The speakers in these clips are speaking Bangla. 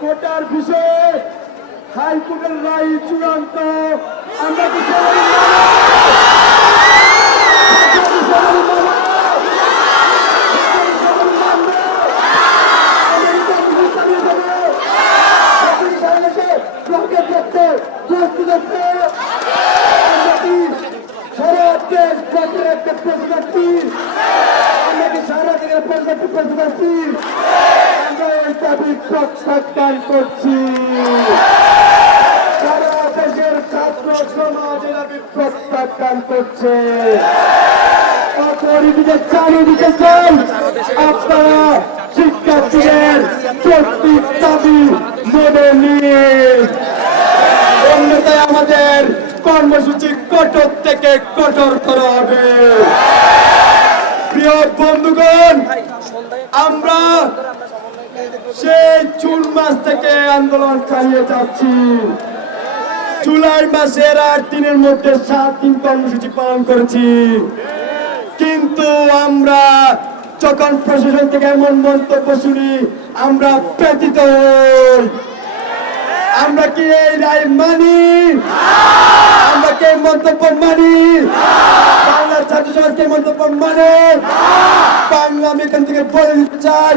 কোটার বিষয়ে হাইকোর্টের রায় চূড়ান্ত। আমরা কি প্রত্যাখ্যান করছি। সারা দেশের ছাত্র সমাজ এরা প্রত্যাখ্যান করছে। অপরিধিকে চালিয়ে দিতে চাই আপনারা শিক্ষার্থীদের যৌক্তিক দাবি মেনে নিয়ে, অন্যথায় আমাদের কর্মসূচি কঠোর থেকে কঠোর করা হবে। প্রিয় বন্ধুগণ, আমরা সেই জুন মাস থেকে আন্দোলন চালিয়ে যাচ্ছি। জুলাই মাসের 8 দিনের মধ্যে 7 দিন কর্মসূচি পালন করেছি, কিন্তু আমরা যখন প্রশাসন থেকে এমন মন্তব্য শুনি আমরা ব্যথিত হই। আমরা কি এই রায় মানি? আমরা কি মন্তব্য মানি? বাংলার ছাত্র সমাজকে মন্তব্য মানে বাংলা। আমি এখান থেকে বলে দিতে চাই,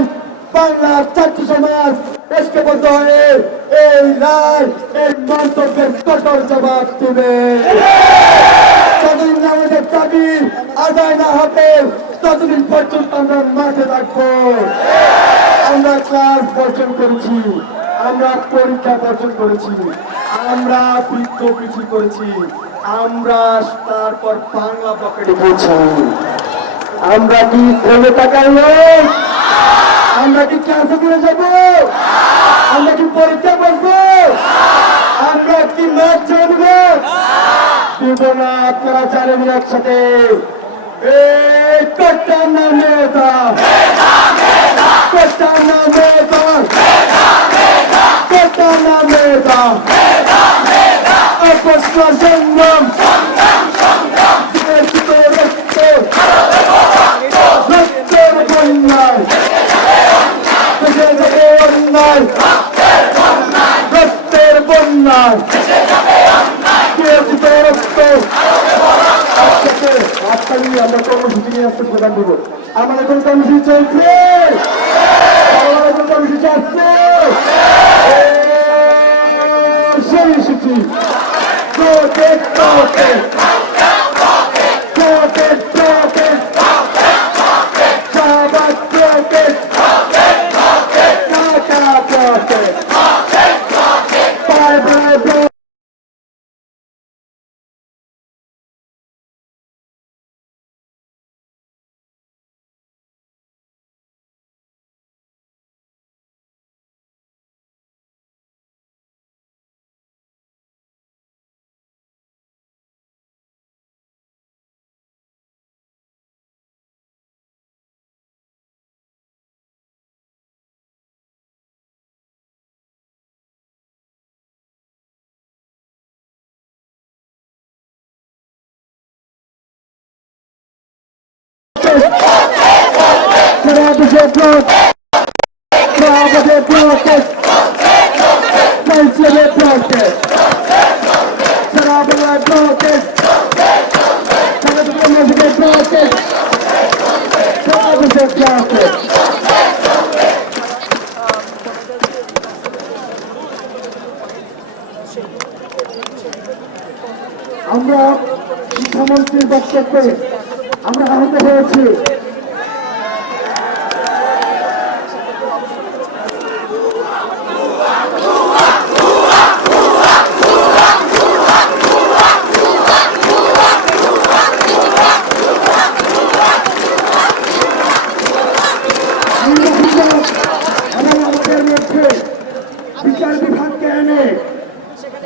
বাংলার ছাত্র সমাজ ঐক্যবদ্ধ হয়ে এই রায়, এই মন্তব্যের কঠোর জবাব দেবে। যতদিন আমাদের দাবি আদায় না হবে ততদিন পর্যন্ত আমরা মাঠে থাকবো। আমরা ক্লাস বর্জন করেছি, আমরা পরীক্ষা বর্জন করেছি, আমরা বিক্ষোভ মিছিল করেছি, আমরা তারপর বাংলা পকেটে পড়ছি। আমরা কি থেমে থাকার লোক? আমরা কি ক্লাসে করে যাব? আমরা কি পরীক্ষা করবো? আমরা কি মাঠ চলব? দিব না। আপনারা জানেন একসাথে এই কট্টার নাম নেতা, কট্টার নাম নেতা, কট্টার নাম নেতা, অপস্কার সংগ্রাম, রক্তের বন্যায় অন্যায়, রক্তের বন্যায় রক্ত। আমরা কর্মসূচি নিয়ে আসতে প্রদান দেবো। আমাদের কোন কর্মসূচি চলছে? কোন কর্মসূচি আসছে? সেই এসেছি আমরা শিক্ষামন্ত্রীর বক্তব্যে আমরা আহত হয়েছি। আমাদের মধ্যে বিচার বিভাগকে এনে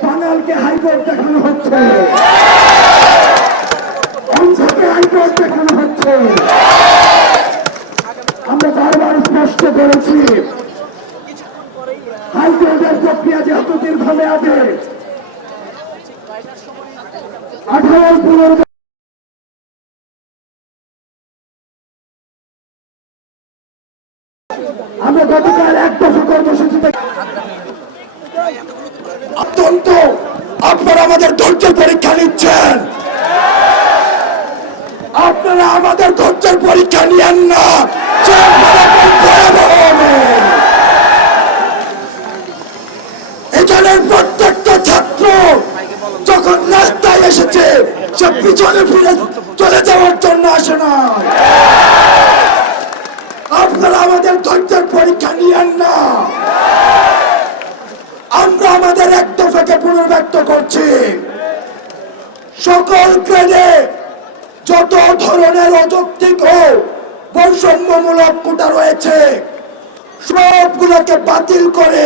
বাঙালকে হাইকোর্ট দেখানো হচ্ছে, অংশকে হাইকোর্ট দেখানো হচ্ছে। আমরা বারবার স্পষ্ট করেছি হাইকোর্টের প্রক্রিয়া যেহেতু দীর্ঘমেয়াদী 18 আমরা গতকাল 1 দফা কর্মসূচিতে আমাদের ধৈর্যের পরীক্ষা নিচ্ছেন। আপনারা আমাদের ধৈর্যের পরীক্ষা নিয়েন না, এখানের প্রত্যেকটা ছাত্র যখন রাস্তায় এসেছে সে পিছনে ফিরে চলে যাওয়ার জন্য আসে না। আপনারা আমাদের ধৈর্যের পরীক্ষা নিয়েন না। আমরা আমাদের এক দফাকে পুনর্ব্যক্ত করছি, সকল গ্রেডে যত ধরনের অযৌক্তিক ও বৈষম্যমূলক কোটা রয়েছে সবগুলোকে বাতিল করে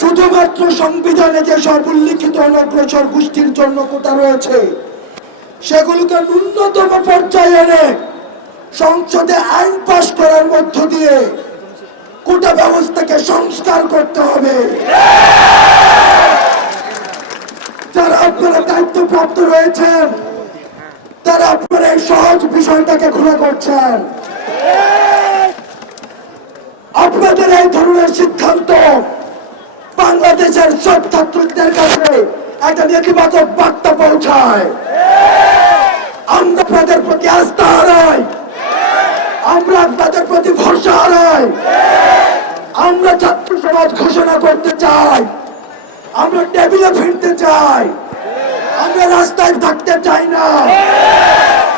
শুধুমাত্র সংবিধানে যেসব উল্লিখিত অনগ্রসর গোষ্ঠীর জন্য কোটা রয়েছে সেগুলোকে ন্যূনতম পর্যায়ে এনে সংসদে আইন পাশ করার মধ্য দিয়ে কোটা ব্যবস্থাকে সংস্কার করতে হবে। যারা আপনারা দায়িত্বপ্রাপ্ত রয়েছেন তারা আপনারা এই সহজ বিষয়টাকে খুলে করছেন। আপনাদের এই ধরনের সিদ্ধান্ত বাংলাদেশের সব ছাত্রদের কাছে একটা নেতিবাচক বার্তা পৌঁছায়। আমরা আপনাদের প্রতি আস্থা হারাই, আমরা আপনাদের প্রতি ভরসা হারাই। আমরা ছাত্র সমাজ ঘোষণা করতে চাই, আমরা টেবিলে ফিরতে চাই, আমরা রাস্তায় থাকতে চাই না।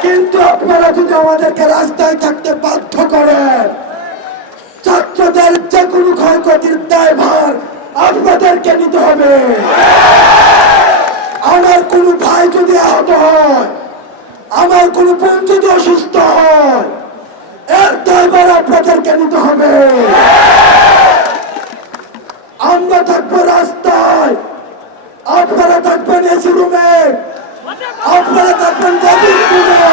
কিন্তু আপনারা যদি আমাদেরকে রাস্তায় থাকতে বাধ্য করেন ছাত্রদের যে কোনো ক্ষয়ক্ষতির দায়ভার আপনাদেরকে নিতে হবে। আমার কোনো ভাই যদি আহত হয়, আমার কোনো বোন যদি অসুস্থ হয় এর দায়ভার আপনাদেরকে নিতে হবে। আমরা থাকবো রাস্তায়, আপনারা থাকবেন এসি রুমে, আপনারা থাকবেন গভীর রুমে।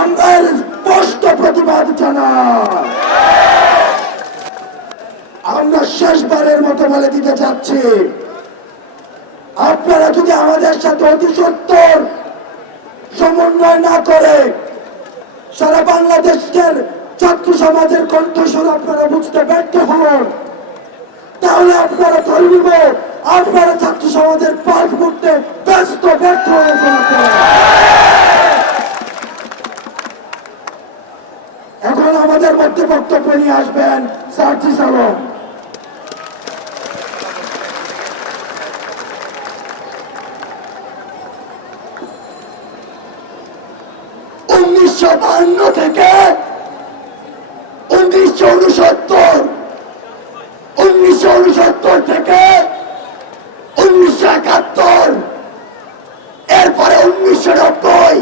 আমরা স্পষ্ট প্রতিবাদ জানাই। আমরা শেষবারের মতো বলে দিতে চাচ্ছি, আপনারা যদি আমাদের সাথে অতি সত্বর সমন্বয় না করে সারা বাংলাদেশের ছাত্র সমাজের কণ্ঠস্বর আপনারা বুঝতে ব্যর্থ হন তাহলে আপনারা ধরে নিব আপনারা ছাত্র সমাজের পাল্প করতে ব্যর্থ হয়েছেন। এখন আমাদের মধ্যে বক্তব্য নিয়ে আসবেন সার্জিস আলম। থেকে 1969 থেকে 1971 এরপরে 1990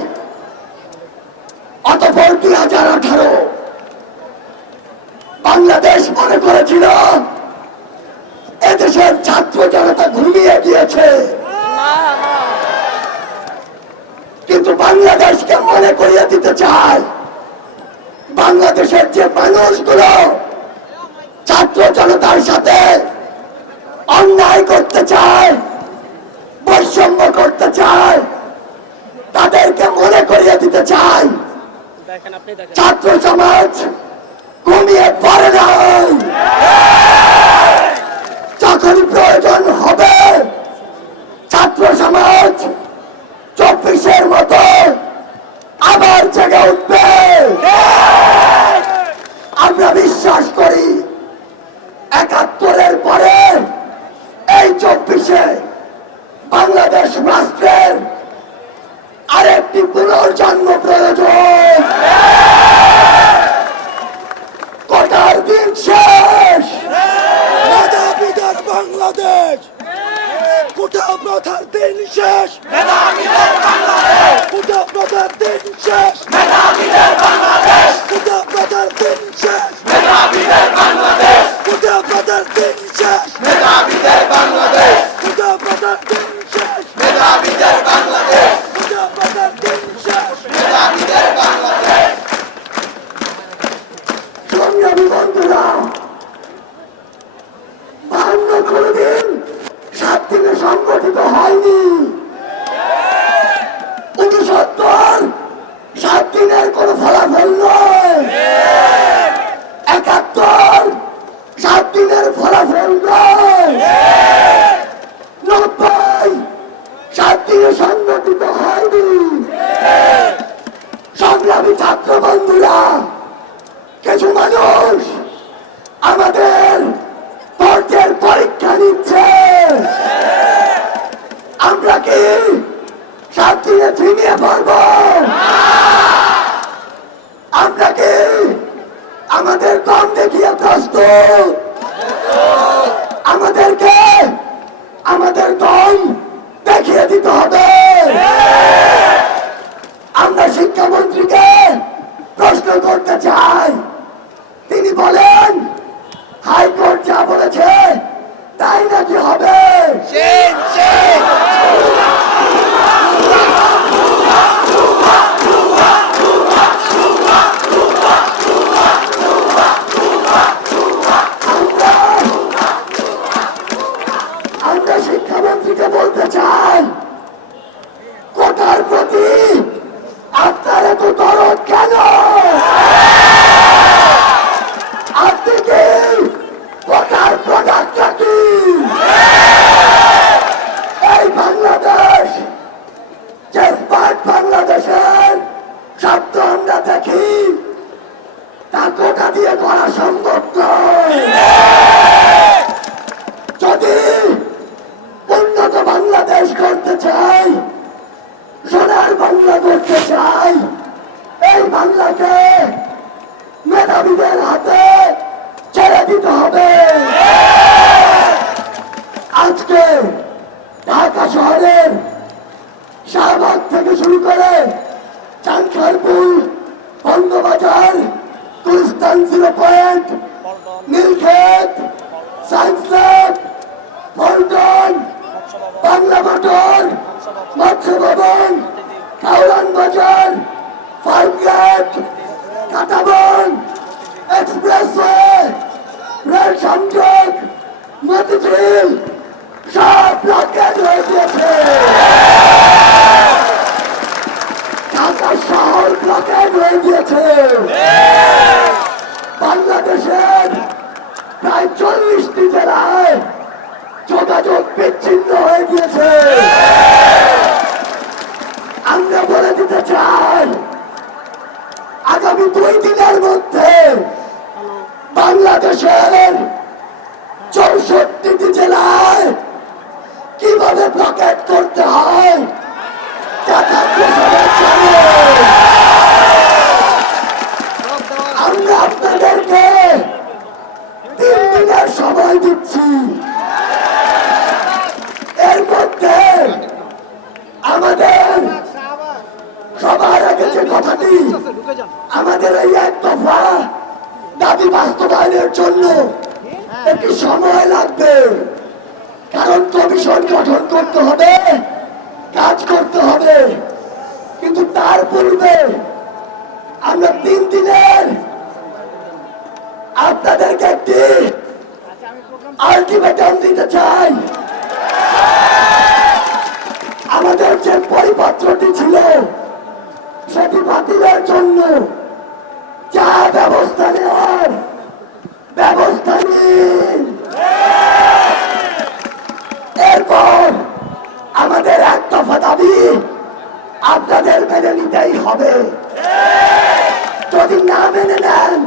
অতঃপর 2018 বাংলাদেশ মনে করেছিল এদেশের ছাত্র জনতা ঘুমিয়ে গিয়েছে, কিন্তু বাংলাদেশকে মনে করিয়ে দিতে চায় বাংলাদেশের যে মানুষগুলো ছাত্র জনতার সাথে অন্যায় করতে চায়, বৈষম্য করতে চায়, তাদেরকে মনে করিয়ে দিতে চায় ছাত্র সমাজ ঘুমিয়ে পড়ে নাই। যখন প্রয়োজন হবে ছাত্র সমাজ 24-এর মতো আবার জেগে উঠবে। আমরা বিশ্বাস করি 71-এর পরে এই 24-এ বাংলাদেশ রাষ্ট্রের আরেকটি পুনর্জন্ম প্রয়োজন। কোটার দিন শেষ, মেধাবীদের বাংলাদেশ, কোটা প্রথার দিন শেষ, কোটা প্রথার দিন শেষ, কোটা প্রথার দিন শেষ, কোটা প্রথার দিন শেষ, কোটা প্রথার দিন শেষ, কোটা প্রথার দিন শেষ। সংগ্রামী বন্ধুরা, 52 কোনদিন 7 দিনে সংগঠিত হয়নি। 69 7 দিনের কোন ফলাফল নয়। 71 প্রস্তুত? আমাদেরকে আমাদের দম দেখিয়ে দিতে হবে। আমরা শিক্ষামন্ত্রীকে প্রশ্ন করতে চাই, তিনি বলেন হাইকোর্ট যা বলেছে তাই নাকি হবে? আমরা শিক্ষামন্ত্রীকে বলতে চাই, কোটার প্রতি আপনার এত দরদ কেন? আপনি কি কোটার প্রোডাক্টটা কি? এই বাংলাদেশ যে স্মার্ট বাংলাদেশের স্বপ্ন আমরা দেখি তা কোটা দিয়ে করা সম্ভব নয়। যদি উন্নত বাংলাদেশ করতে চাই, সোনার বাংলা করতে চাই, এই বাংলাকে মেধাবীদের হাতে ছেড়ে দিতে হবে। আজকে ঢাকা শহরের শাহবাগ থেকে শুরু করে Chankharpul, Bangabazar, Gulistan 0 point, Nilkhet, science lab, Paltan, Bangla motor, Matsya Bhaban, Kawran বাজার, ফার্মগেট, কাটাবন, এক্সপ্রেসওয়ে, রেল সংযোগ, মতিঝিল সব ব্লকেট হয়ে গিয়েছে। ঢাকা শহর ব্লকেট হয়ে গিয়েছে। বাংলাদেশের প্রায় 40টি জেলায় যোগাযোগ বিচ্ছিন্ন হয়ে গিয়েছে। আমরা বলে দিতে চাই, আগামী 2 দিনের মধ্যে বাংলাদেশের 64টি জেলায় কিভাবে ব্লকেট করতে হয় আমরা আপনাদেরকে 3 দিনের সময় দিচ্ছি। এর মধ্যে আমাদের সবার আগে যে কথাটি, আমাদের এই 1 দফা দাবি বাস্তবায়নের জন্য একটু সময় লাগবে, কারণ কমিশন গঠন করতে হবে, কাজ করতে হবে। কিন্তু তার পূর্বে আমরা 3 দিনের আপনাদেরকে একটি আলটিমেটাম দিতে চাই। আমাদের যে পরিপত্রটি ছিল সেটি বাতিলের জন্য যা ব্যবস্থা নেওয়ার ব্যবস্থা নিন। এরপর আমাদের 1 দফা দাবি আপনাদের মেনে নিতেই হবে। যদি না মেনে নেন,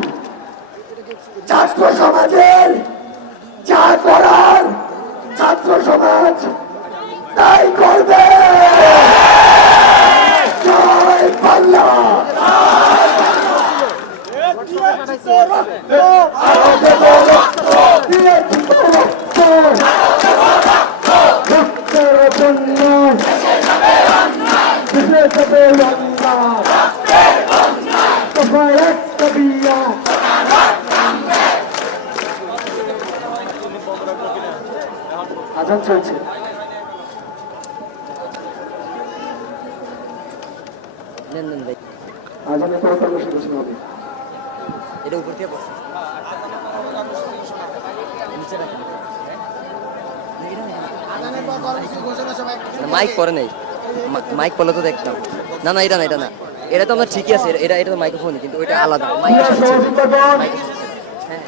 ছাত্র সমাজের যা করার ছাত্র সমাজ তাই করবে। জয় বাংলা। আজান চলছে। আজানের পরে কর্মসূচি ঘোষণা হবে। এটা উপর থেকে মাইক পরে নেই, মাইক পড়লে তো দেখতাম। না না, এটা না, এটা না, এটা তো আমরা ঠিকই আছে, এটা তো মাইক্রোফোন, কিন্তু ওইটা আলাদা।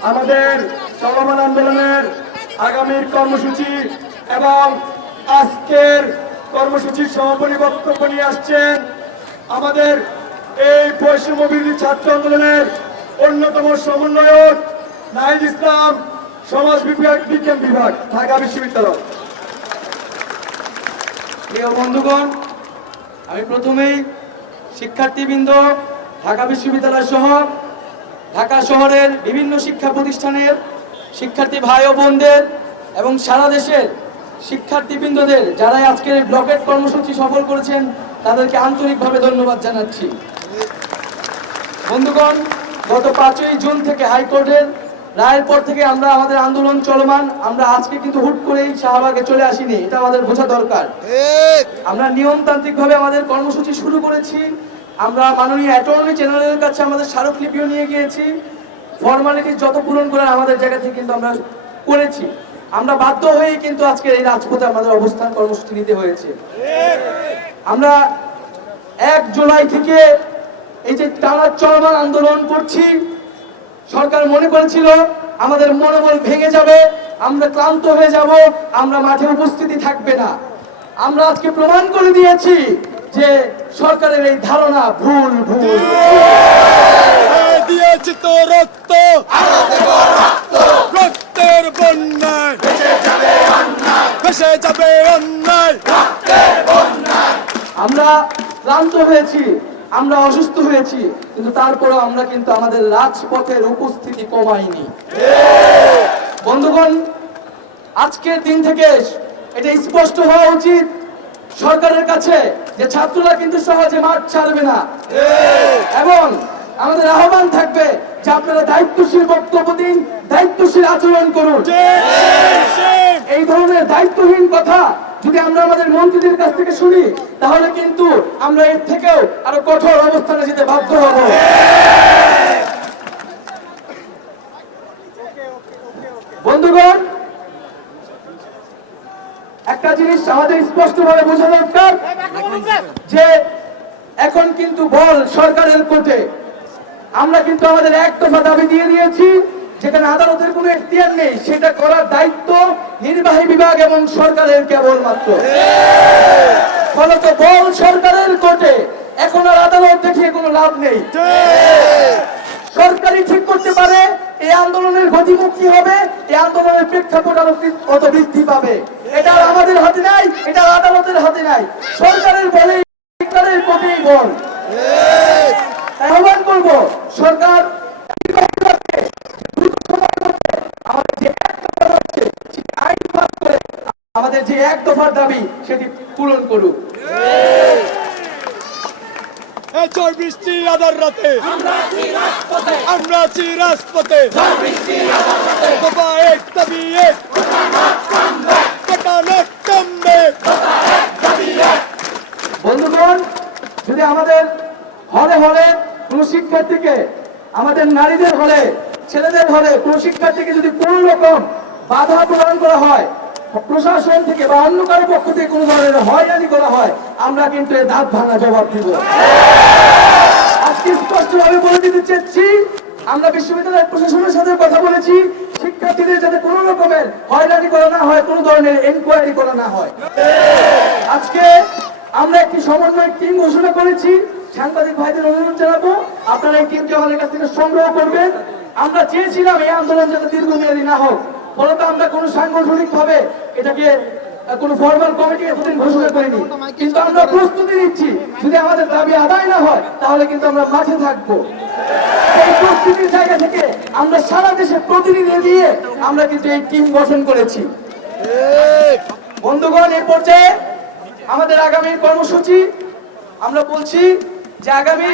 আমাদের চলমান আন্দোলনের আগামীর কর্মসূচি এবং আজকের কর্মসূচির সমাপনী বক্তব্য নিয়ে আসছেন আমাদের এই বৈষম্য বিরোধী ছাত্র আন্দোলনের অন্যতম সমন্বয়ক নাহিদ ইসলাম, সমাজ বিজ্ঞান বিভাগ, ঢাকা বিশ্ববিদ্যালয়। প্রিয় বন্ধুগণ, আমি প্রথমেই শিক্ষার্থীবৃন্দ, ঢাকা বিশ্ববিদ্যালয় সহ ঢাকা শহরের বিভিন্ন শিক্ষা প্রতিষ্ঠানের শিক্ষার্থী ভাই ও বোনদের এবং সারা দেশের শিক্ষার্থীবৃন্দদের যারা আজকের এই ব্লকেট কর্মসূচি সফল করেছেন তাদেরকে আন্তরিকভাবে ধন্যবাদ জানাচ্ছি। বন্ধুগণ, গত 5ই জুন থেকে হাইকোর্টের রায়ের পর থেকে আমরা আমাদের আন্দোলন চলমান। আমরা আজকে কিন্তু হুট করেই শাহবাগে চলে আসিনি, এটা আমাদের বোঝা দরকার। আমরা নিয়মতান্ত্রিকভাবে আমাদের কর্মসূচি শুরু করেছি। আমরা মাননীয় অ্যাটর্নি জেনারেলের কাছে আমাদের স্মারকলিপিও নিয়ে গিয়েছি। ফর্মালিটি যত পূরণ করার আমাদের জায়গা থেকে কিন্তু আমরা করেছি। আমরা বাধ্য হয়েই কিন্তু আজকে এই রাজপথে আমাদের অবস্থান কর্মসূচি নিতে হয়েছে। আমরা 1 জুলাই থেকে এই যে টানা চলমান আন্দোলন করছি, সরকার মনে করেছিল আমাদের মনোবল ভেঙে যাবে, আমরা ক্লান্ত হয়ে যাব, আমরা মাঠে উপস্থিতি থাকবে না। আমরা আজকে প্রমাণ করে দিয়েছি যে সরকারের এই ধারণা ভুল। দিয়েছি তো রক্ত, রক্তের বন্যায় ভেসে যাবে অন্যায়। আমরা ক্লান্ত হয়েছি, আমরা অসুস্থ হয়েছি, কিন্তু তারপরেও আমরা কিন্তু আমাদের রাজপথের উপস্থিতি কমাইনি। বন্ধুগণ, আজকের দিন থেকে এটা স্পষ্ট হওয়া উচিত সরকারের কাছে যে ছাত্ররা কিন্তু সহজে মাঠ ছাড়বে না, এবং আমাদের আহ্বান থাকবে যে আপনারা দায়িত্বশীল বক্তব্য দিন, দায়িত্বশীল আচরণ করুন। এই ধরনের দায়িত্বহীন কথা যদি আমরা আমাদের মন্ত্রীদের কাছ থেকে শুনি তাহলে কিন্তু আমরা এর থেকেও আরো কঠোর অবস্থানে যেতে বাধ্য হব। বন্ধুগণ, একটা জিনিস আমাদের স্পষ্টভাবে বোঝা দরকার যে এখন কিন্তু বল সরকারের কোর্টে। আমরা কিন্তু আমাদের এক দফা দাবি দিয়ে দিয়েছি, যেখানে আদালতের কোনো এখতিয়ার নেই, সেটা করার দায়িত্ব নির্বাহী বিভাগ এবং সরকারের কেবলমাত্র। ফলত বল সরকারের কোর্টে, এখন আর আদালত দেখিয়ে কোনো লাভ নেই। সরকারই ঠিক করতে পারে এই আন্দোলনের গতিমুখ কি হবে, এই আন্দোলনের প্রেক্ষাপট আরো কত বৃদ্ধি পাবে। এটা আমাদের হাতে নাই, এটা আদালতের হাতে নাই। সরকারের বলে সরকারের কোর্টেই বল। আহ্বান করব সরকার আমাদের যে 1 দফার দাবি সেটি পূরণ করুক। বৃষ্টি আদার রাতে আমরা আছি রাজপথে, বন্ধুগণ, যদি আমাদের হলে হলে কোন শিক্ষার্থীকে, আমাদের নারীদের হলে, ছেলেদের হলে কোন শিক্ষার্থীকে যদি কোন রকম বাধা প্রদান করা হয় প্রশাসন থেকে বা অন্য কারো পক্ষ থেকে কোনো ধরনের হয়রানি করা হয়, আমরা কিন্তু এর দাঁত ভাঙা জবাব দিব। আজকে স্পষ্টভাবে বলে দিতে চাচ্ছি, আমরা বিশ্ববিদ্যালয়ের প্রশাসনের সাথে কথা বলেছি, শিক্ষার্থীদের যাতে কোনো রকমের হয়রানি করা না হয়, কোনো ধরনের এনকোয়ারি করা না হয়। আজকে আমরা একটি সমন্বয় টিম ঘোষণা করেছি। সাংবাদিক ভাইদের অনুরোধ জানাবো আপনারা এই টিমকে আমাদের কাছ থেকে সংগ্রহ করবেন। আমরা চেয়েছিলাম এই আন্দোলন যাতে দীর্ঘমেয়াদী না হোক, ফলত আমরা কোনো সাংগঠনিক ভাবে এটাকে কোনো ফরমাল কমিটি এতদিন ঘোষণা করিনি, কিন্তু আমরা প্রস্তুতি নিচ্ছি যদি আমাদের দাবি আদায় না হয় তাহলে কিন্তু আমরা মাঠে থাকবো। এই প্রস্তুতির জায়গা থেকে আমরা সারা দেশে প্রতিনিধি দিয়ে আমরা কিন্তু এই টিম গঠন করেছি। বন্ধুগণ, এই পর্যায়ে আমাদের আগামী কর্মসূচি আমরা বলছি যে আগামী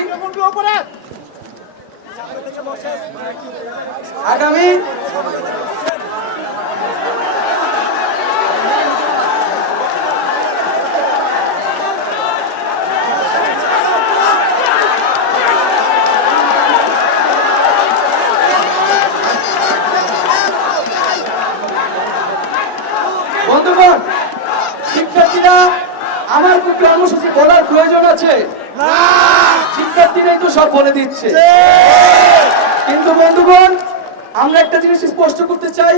বন্ধুগণ, শিক্ষার্থীরা আমার কর্মসূচি বলার প্রয়োজন আছে? শিক্ষার্থীরাই তো সব বলে দিচ্ছে। কিন্তু বন্ধুগণ, আমরা একটা জিনিস স্পষ্ট করতে চাই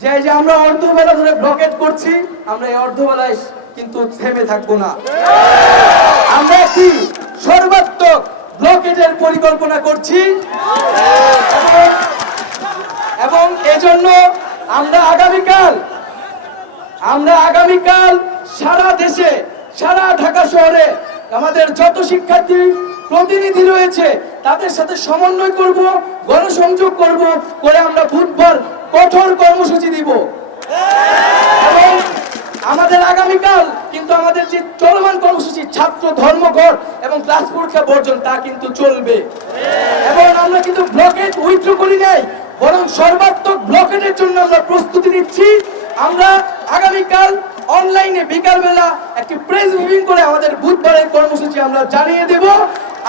যে এই যে আমরা অর্ধবেলা ধরে ব্লকেট করছি, আমরা এই অর্ধবেলায় কিন্তু থেমে থাকবো না। আমরা একটি সর্বাত্মক ব্লকেটের পরিকল্পনা করছি এবং এজন্য আমরা আগামীকাল সারা দেশে, সারা ঢাকা শহরে আমাদের যত শিক্ষার্থী প্রতিনিধি রয়েছে তাদের সাথে সমন্বয় করব, গণসংযোগ করব, করে আমরা বুধবার কঠোর কর্মসূচি দিব। এবং আমাদের আগামীকাল কিন্তু আমাদের যে চলমান কর্মসূচি ছাত্র ধর্মঘট এবং ক্লাস পরীক্ষা বর্জন তা কিন্তু চলবে। এবং আমরা কিন্তু ব্লকেট উইথড্র করি নাই, বরং সর্বাত্মক ব্লকেটের জন্য আমরা প্রস্তুতি নিচ্ছি। আমরা আগামীকাল অনলাইনে বিকালবেলা একটি প্রেস ব্রিফিং করে আমাদের বুধবারের কর্মসূচি আমরা জানিয়ে দেব।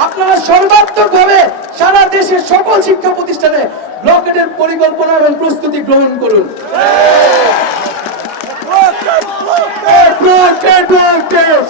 আপনারা সর্বাত্মকভাবে সারা দেশের সকল শিক্ষা প্রতিষ্ঠানে ব্লকেটের পরিকল্পনা এবং প্রস্তুতি গ্রহণ করুন। Blockade, blockade, blockade.